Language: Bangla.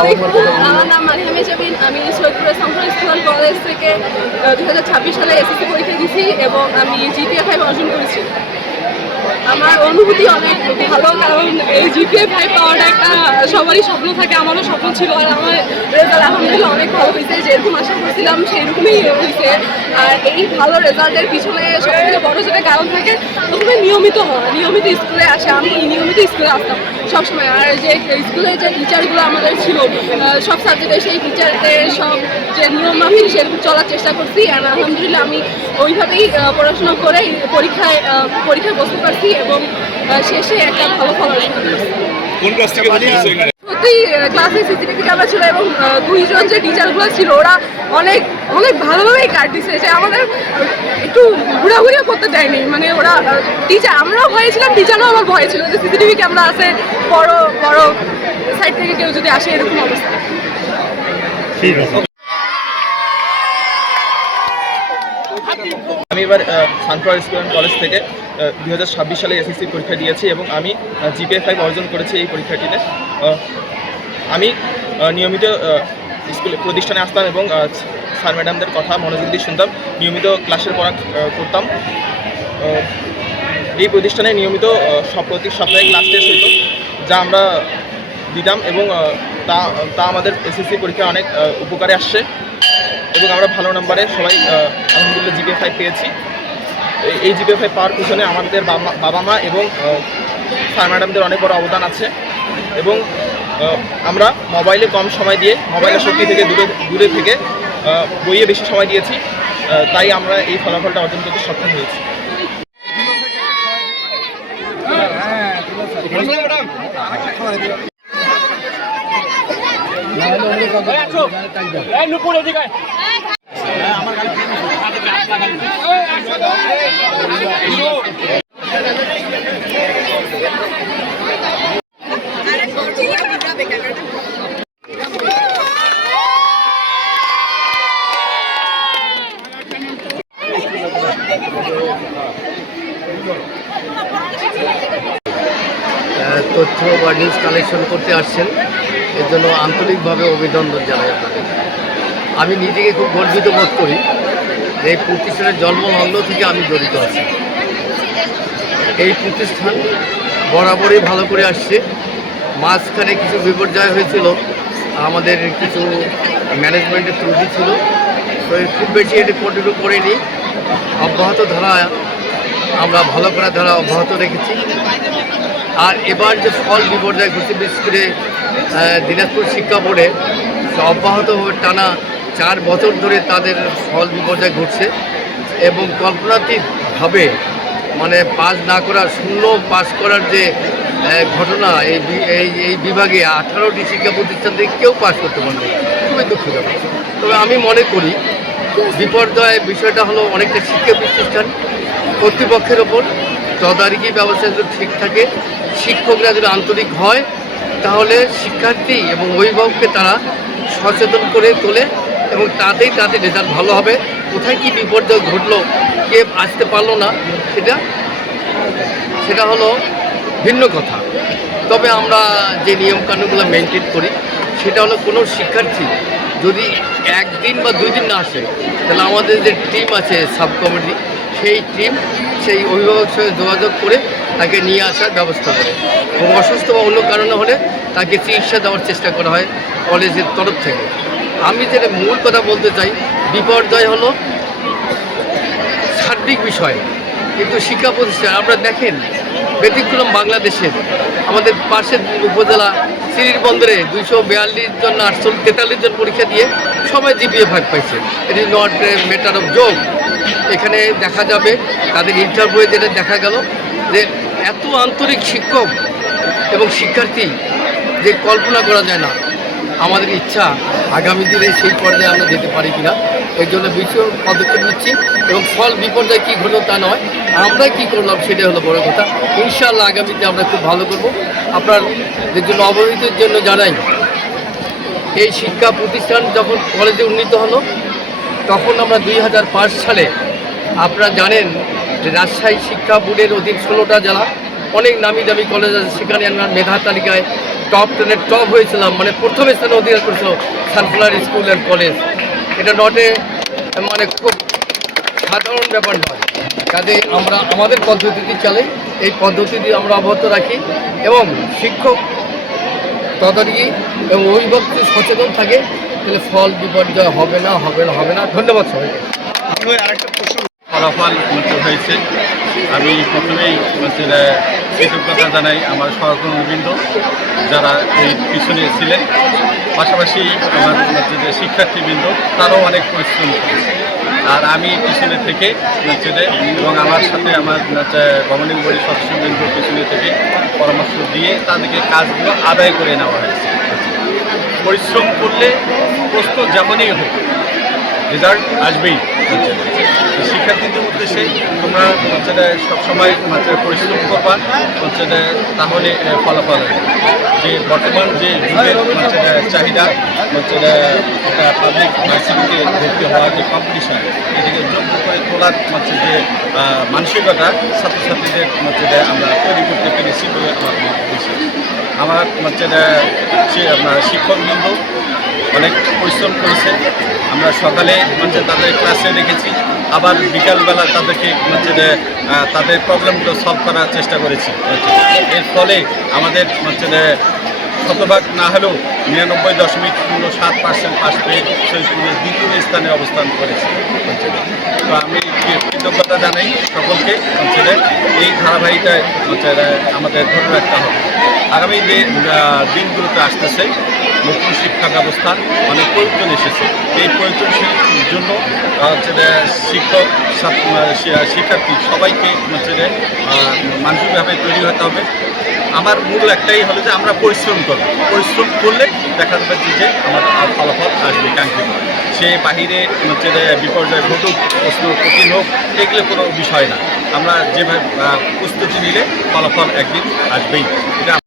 আমার নাম মারিয়ামে জাবিন। আমি সৈয়দপুরের সানফ্রান স্কুল কলেজ থেকে 2026 সালে এসএসসি পরীক্ষা দিয়েছি এবং আমি জিপিএ 5 অর্জন করেছি। আমার অনুভূতি অনেক ভালো, কারণ এই জিপিএ 5 পাওয়াটা একটা সবারই স্বপ্ন থাকে, আমারও স্বপ্ন ছিল। আর আমার রেজাল্ট আলহামদুলিল্লাহ অনেক ভালো হয়েছে, যেরকম আশা করছিলাম সেইরকমই হয়েছে। আর এই ভালো রেজাল্টের পিছনে সবথেকে বড় যেটা কারণ থাকে, প্রথমে নিয়মিত হওয়া, নিয়মিত স্কুলে আসা। আমি নিয়মিত স্কুলে আসতাম সবসময়। আর যে স্কুলের যে টিচারগুলো আমাদের ছিল সব সাবজেক্টে, সেই টিচারদের সব যে নিয়ম মাফিক সেরকম চলার চেষ্টা করছি। আর আলহামদুলিল্লাহ আমি ওইভাবেই পড়াশোনা করে পরীক্ষায় বসতে পারছি এবং শেষে একটা ভালো ফল অর্জন করেছি। কোন ক্লাস থেকে সত্যি ক্লাসে সিসিটিভি ক্যামেরা ছিল এবং দুইজন যে টিচারগুলো ছিল ওরা অনেক অনেক ভালোভাবেই কাট দিছে, যে আমাদের একটু ঘোরাঘুরিও করতে দেয়নি। মানে ওরা টিচার, আমরাও ভয়ে ছিলাম, টিচারও আমার ভয়ে ছিল যে সিসিটিভি ক্যামেরা আছে, বড় বড় সাইড থেকে কেউ যদি আসে, এরকম অবস্থা। ঠিক আছে। আমি এবার সানফ্লাওয়ার স্কুল কলেজ থেকে 2026 সালে এসএসসি পরীক্ষা দিয়েছি এবং আমি জিপিএ 5 অর্জন করেছি এই পরীক্ষাটিতে। আমি নিয়মিত স্কুল প্রতিষ্ঠানে আসতাম এবং স্যার ম্যাডামদের কথা মনোযোগ দিয়ে শুনতাম, নিয়মিত ক্লাসের পড়া করতাম। এই প্রতিষ্ঠানে নিয়মিত প্রতি সপ্তাহে ক্লাস টেস্ট হতো, যা আমরা দিতাম এবং তা আমাদের এসএসসি পরীক্ষায় অনেক উপকারে আসছে এবং আমরা ভালো নম্বরে সবাই আলহামদুলিল্লাহ জিপিএ 5 পেয়েছি। এই জিপিএ 5 পাওয়ার পিছনে আমাদের বাবা মা এবং স্যার ম্যাডামদের অনেক বড় অবদান আছে এবং আমরা মোবাইলে কম সময় দিয়ে, মোবাইলের শক্তি থেকে দূরে থেকে বইয়ে বেশি সময় দিয়েছি, তাই আমরা এই ফলাফলটা অর্জন করতে সক্ষম হয়েছি। তথ্য বা নিউজ কালেকশন করতে আসছেন, এর জন্য আন্তরিকভাবে অভিনন্দন জানাই আপনাদের। আমি নিজেকে খুব গর্বিত বোধ করি, এই প্রতিষ্ঠানের জন্মলগ্ন থেকে আমি জড়িত আছি। এই প্রতিষ্ঠান বরাবরই ভালো করে আসছে। মাঝখানে কিছু বিপর্যয় হয়েছিল, আমাদের কিছু ম্যানেজমেন্টের ত্রুটি ছিল, তো খুব বেশি এটি কন্টিনিউ করেনি। অব্যাহত ধারা আমরা ভালো করার ধারা অব্যাহত রেখেছি। আর এবার যে ফল বিপর্যয় ঘটছে, বিশেষ করে দিনাজপুর শিক্ষা বোর্ডে অব্যাহত টানা 4 বছর ধরে তাদের ফল বিপর্যয় ঘটছে এবং কল্পনাতীতভাবে মানে পাস না করা, শূন্য পাস করার যে ঘটনা, এই বিভাগে 18টি শিক্ষা প্রতিষ্ঠান থেকে কেউ পাস করতে পারবে, খুবই দুঃখজনক। তবে আমি মনে করি বিপর্যয় বিষয়টা হলো অনেকটা শিক্ষা প্রতিষ্ঠান কর্তৃপক্ষের ওপর তদারকি ব্যবস্থা যদি ঠিক থাকে, শিক্ষকরা যদি আন্তরিক হয়, তাহলে শিক্ষার্থী এবং অভিভাবককে তারা সচেতন করে তোলে এবং তাতেই তাদের রেজাল্ট ভালো হবে। কোথায় কী বিপর্যয় ঘটলো, কে আসতে পারলো না, সেটা হলো ভিন্ন কথা। তবে আমরা যে নিয়মকানুনগুলো মেনটেন করি, সেটা হলো কোনো শিক্ষার্থী যদি 1 দিন বা 2 দিন না আসে, তাহলে আমাদের যে টিম আছে সাব কমিটি, সেই টিম সেই অভিভাবকের সঙ্গে যোগাযোগ করে তাকে নিয়ে আসার ব্যবস্থা করে এবং অসুস্থ বা অন্য কারণে হলে তাকে চিকিৎসা দেওয়ার চেষ্টা করা হয় কলেজের তরফ থেকে। আমি যেটা মূল কথা বলতে চাই, বিপর্যয় হলো সার্বিক বিষয়, কিন্তু শিক্ষা প্রতিষ্ঠান আপনারা দেখেন ব্যতিক্রম বাংলাদেশের আমাদের পাশের উপজেলা শ্রীবন্দরে 242 জন 843 জন পরীক্ষা দিয়ে সবাই জিপিএ 5 পাইছে। It is not a matter of joke. এখানে দেখা যাবে তাদের ইন্টারভিউয়ে যেটা দেখা গেল যে এত আন্তরিক শিক্ষক এবং শিক্ষার্থী যে কল্পনা করা যায় না। আমাদের ইচ্ছা আগামী দিনে সেই পর্যায়ে আমরা যেতে পারি কিনা, এর জন্য বিশেষ পদক্ষেপ নিচ্ছি এবং ফল বিপর্যয় কী ঘটল তা নয়, আমরা কি করলাম সেটাই হলো বড় কথা। ইনশাআল্লাহ আগামীতে আমরা খুব ভালো করব। আপনাদের জন্য অবহিতের জন্য জানাই, এই শিক্ষা প্রতিষ্ঠান যখন কলেজে উন্নীত হলো, তখন আমরা 2005 সালে, আপনারা জানেন যে রাজশাহী শিক্ষা বোর্ডের অধীন 16টা জেলা, অনেক নামি দামি কলেজ আছে, সেখানে আমরা মেধা তালিকায় টপ 10-এর টপ হয়েছিলাম, মানে প্রথম স্থানে অধিকার করেছিল সানফ্লাওয়ার স্কুল অ্যান্ড কলেজ। এটা নটে মানে খুব সাধারণ ব্যাপার নয়। কাজে আমরা আমাদের পদ্ধতিটি চালাই, এই পদ্ধতিটি আমরা অব্যাহত রাখি এবং শিক্ষক তদারকি এবং অভিভাবক যদি সচেতন থাকে তাহলে ফল বিপর্যয় হবে না। ধন্যবাদ সবাইকে। আরেকটা প্রশ্ন, ফলাফল হয়েছে। আমি প্রথমেই কৃতজ্ঞতা জানাই আমার সহকর্মীবৃন্দ যারা এই পিছনে ছিলেন, পাশাপাশি আমার যে শিক্ষার্থীবৃন্দ তারাও অনেক পরিশ্রম করেছে। আর আমি পিছনে থেকে এবং আমার সাথে আমার গভর্নিং বডির সদস্যবৃন্দ পিছনে থেকে পরামর্শ দিয়ে তাদেরকে কাজগুলো আদায় করে নেওয়া হয়েছে। পরিশ্রম করলে প্রশ্ন যেমনই হোক রেজাল্ট আসবেই। শিক্ষার্থীদের উদ্দেশ্যে তোমরা সবসময় পরিশ্রম করবা, তাহলে ফলাফল হবে। যে বর্তমান যে যুগের চাহিদা একটা পাবলিক ভার্সিটিতে ভর্তি হওয়ার যে কম্পিটিশন, এটাকে যোগ্য করে তোলার যে মানসিকতা ছাত্রছাত্রীদের আমরা তৈরি করতে পেরেছি বলে আমার মত হয়েছে। আমার আপনার শিক্ষকবৃন্দ অনেক পরিশ্রম করেছে। আমরা সকালে তাদের ক্লাসে রেখেছি, আবার বিকালবেলা তাদেরকে তাদের প্রবলেমগুলো সলভ করার চেষ্টা করেছি। এর ফলে আমাদের শতভাগ না হলেও 99.07% পাস পেয়ে শহীদপুরের দ্বিতীয় স্থানে অবস্থান করেছে। তো আমি কৃতজ্ঞতা জানাই সকলকে। এই ধারাবাহিকতায় আমাদের ধরে রাখতে হবে। আগামী যে দিনগুলোতে আসতেছে নতুন শিক্ষা ব্যবস্থা অনেক প্রয়োজন এসেছে। এই প্রয়োজনের জন্য শিক্ষক শিক্ষার্থী সবাইকে মানসিকভাবে তৈরি হতে হবে। আমার মূল একটাই হলো যে আমরা পরিশ্রম করব, পরিশ্রম করলে দেখা যাবে যে আমার ফলাফল আসবে কাঙ্ক্ষিত। সে বাহিরে বিপর্যয় ঘটুক, প্রশ্ন কঠিন হোক, এগুলো কোনো বিষয় না। আমরা যেভাবে প্রস্তুতি নিলে ফলাফল একদিন আসবেই। এটা